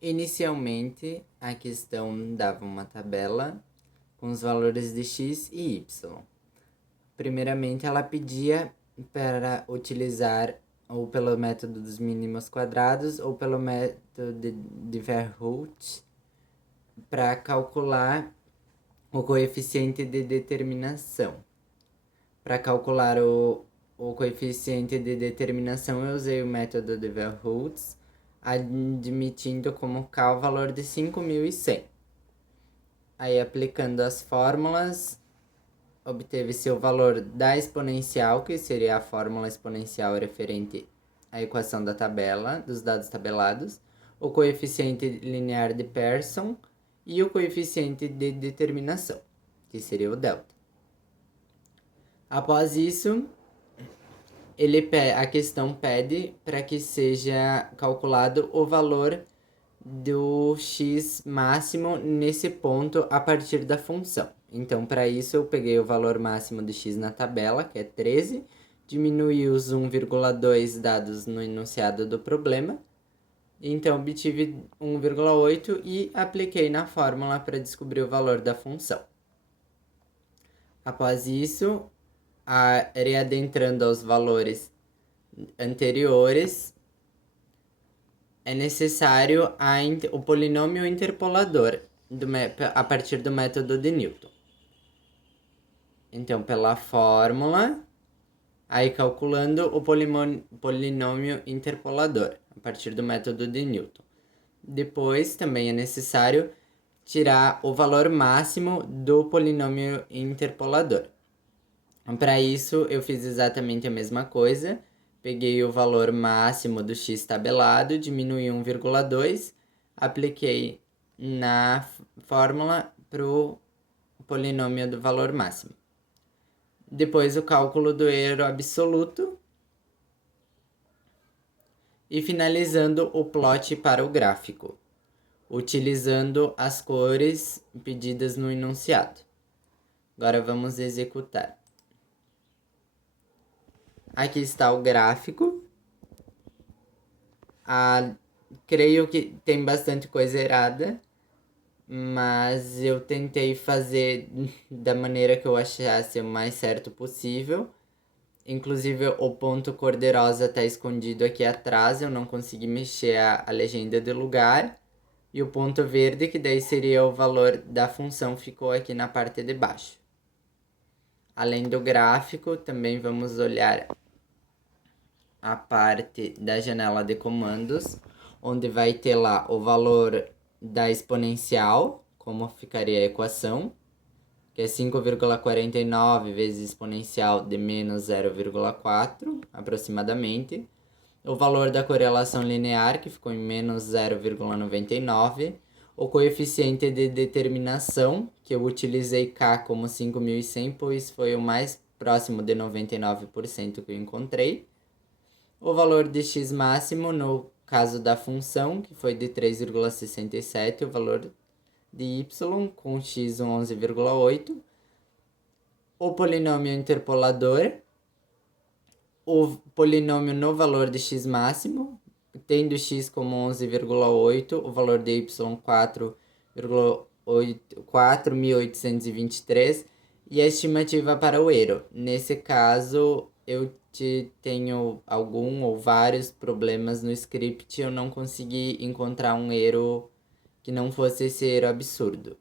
Inicialmente, a questão dava uma tabela com os valores de x e y. Primeiramente, ela pedia para utilizar ou pelo método dos mínimos quadrados ou pelo método de Verhulst para calcular o coeficiente de determinação. Para calcular o coeficiente de determinação, eu usei o método de Verhulst, admitindo como K o valor de 5.100. Aí, aplicando as fórmulas, obteve-se o valor da exponencial, que seria a fórmula exponencial referente à equação da tabela, dos dados tabelados, o coeficiente linear de Pearson e o coeficiente de determinação, que seria o delta. Após isso, a questão pede para que seja calculado o valor do x máximo nesse ponto a partir da função. Então, para isso, eu peguei o valor máximo de x na tabela, que é 13, diminuí os 1,2 dados no enunciado do problema, então obtive 1,8 e apliquei na fórmula para descobrir o valor da função. Após isso, readentrando aos valores anteriores, é necessário o polinômio interpolador a partir do método de Newton. Então, pela fórmula, aí calculando o polinômio interpolador a partir do método de Newton. Depois, também é necessário tirar o valor máximo do polinômio interpolador. Para isso, eu fiz exatamente a mesma coisa. Peguei o valor máximo do x tabelado, diminui 1,2, apliquei na fórmula para o polinômio do valor máximo. Depois o cálculo do erro absoluto e finalizando o plot para o gráfico, utilizando as cores pedidas no enunciado. Agora vamos executar. Aqui está o gráfico. Creio que tem bastante coisa errada, mas eu tentei fazer da maneira que eu achasse o mais certo possível. Inclusive o ponto cor-de-rosa está escondido aqui atrás, eu não consegui mexer a legenda de lugar. E o ponto verde, que daí seria o valor da função, ficou aqui na parte de baixo. Além do gráfico, também vamos olhar a parte da janela de comandos, onde vai ter lá o valor da exponencial, como ficaria a equação, que é 5,49 vezes exponencial de menos 0,4, aproximadamente. O valor da correlação linear, que ficou em menos 0,99. O coeficiente de determinação, que eu utilizei K como 5.100, pois foi o mais próximo de 99% que eu encontrei. O valor de x máximo, no caso da função, que foi de 3,67, o valor de y com x 11,8. O polinômio interpolador, o polinômio no valor de x máximo, tendo x como 11,8, o valor de y 4.823 e a estimativa para o erro. Nesse caso, eu tenho algum ou vários problemas no script, eu não consegui encontrar um erro que não fosse esse erro absurdo.